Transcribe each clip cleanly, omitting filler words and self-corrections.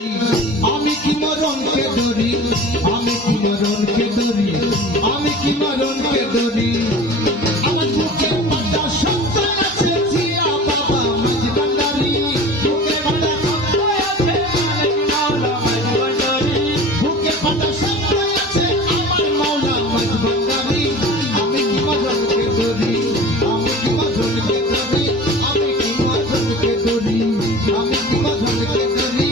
আমি কি মরণকে ধরি, আমি কি মরণকে ধরি, আমি কি মরণকে ধরি। আমার বুকের পাতা সন্তান আছে জিয়া বাবা মাঝ ভান্ডারি, বুকের পাতা সন্তান আছে মাওলা মাঝ ভান্ডারি, বুকের পাতা সন্তান আছে আমার মাওলা মাঝ ভান্ডারি। আমি কি মরণকে ধরি, আমি কি মরণকে ধরি, আমি কি মরণকে ধরি, আমি কি মরণকে ধরি।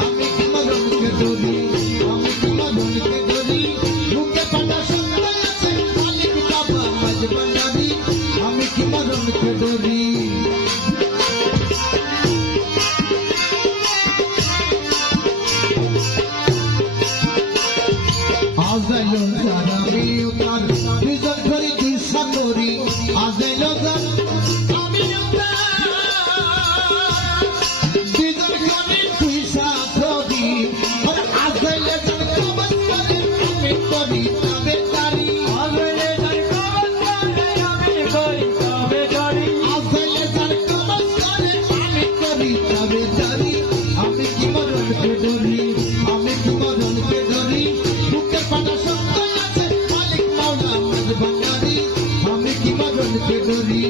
আমি কি মরণকে ধরি, আমি কি মরণকে ধরি, বুকে পাতা সন্তান আছে মালিক বাবা মাঝ ভান্ডারি। আমি কি মরণকে ধরি। আজ এলো যারা আমিও তার দুজন ধরি দুই সাগরি, আজ এলো যার আমিও তার দুজন ধরি দুই সাগরি। আজ এলো যার কবজ করে আমি করি তাবেদারি, আজ এলো যার কবজ করে আমি করি তাবেদারি, আজ এলো যার কবজ করে আমি করি তাবেদারি। আমি কি মরণকে ধরি, আমি কি মরণকে ধরি, বুকের পাতা সন্তান আছে মালিক মাওলা মাঝ ভান্ডারি। আমি কি মরণকে ধরি।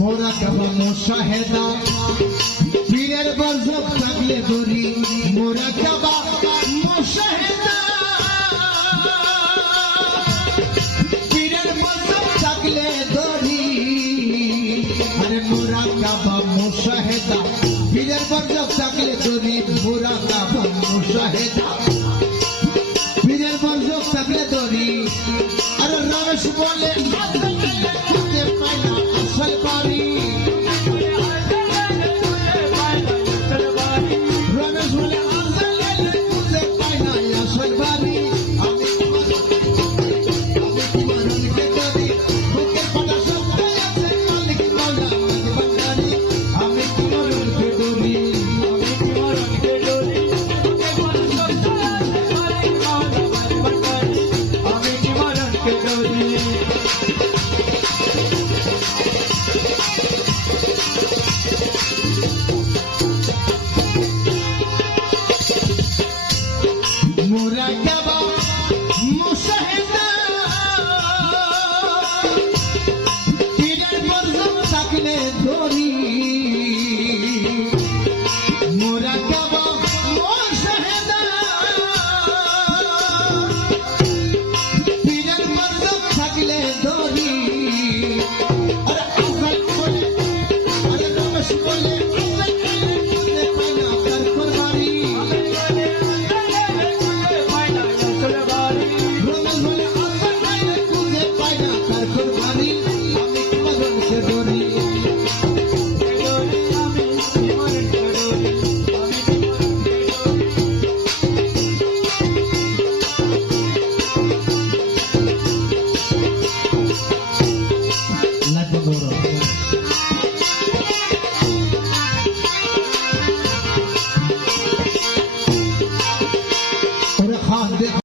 মোরা কাবা মুশাহেদা পীরের বরজব থাকলে ধরি, মোরা কাবা মুশাহেদা পীরের বরজব থাকলে ধরি। আরে মোরা কাবা মুশাহেদা পীরের বরজব থাকলে ধরি, মোরা কাবা মুশাহেদা পীরের বরজব থাকলে ধরি। আরে রমেশ বলে খুঁজে পাই না আসল বাড়ি, রমেশ বলে খুঁজে পাই না আসল বাড়ি। আমি কি মরণকে ধরি, বুকের পাতা সন্তান আছে মালিক মাওলা মাঝ ভান্ডারি। আমি কি মরণকে ধরি, আমি কি মরণকে ধরি, বুকের পাতা সন্তান আছে মালিক মাওলা মাঝ ভান্ডারি। আমি কি মরণকে ধরি। মোরা কাবা মুশাহেদা পীরের বরজব থাকলে ধরি, মোরা কাবা মুশাহেদা পীরের বরজব থাকলে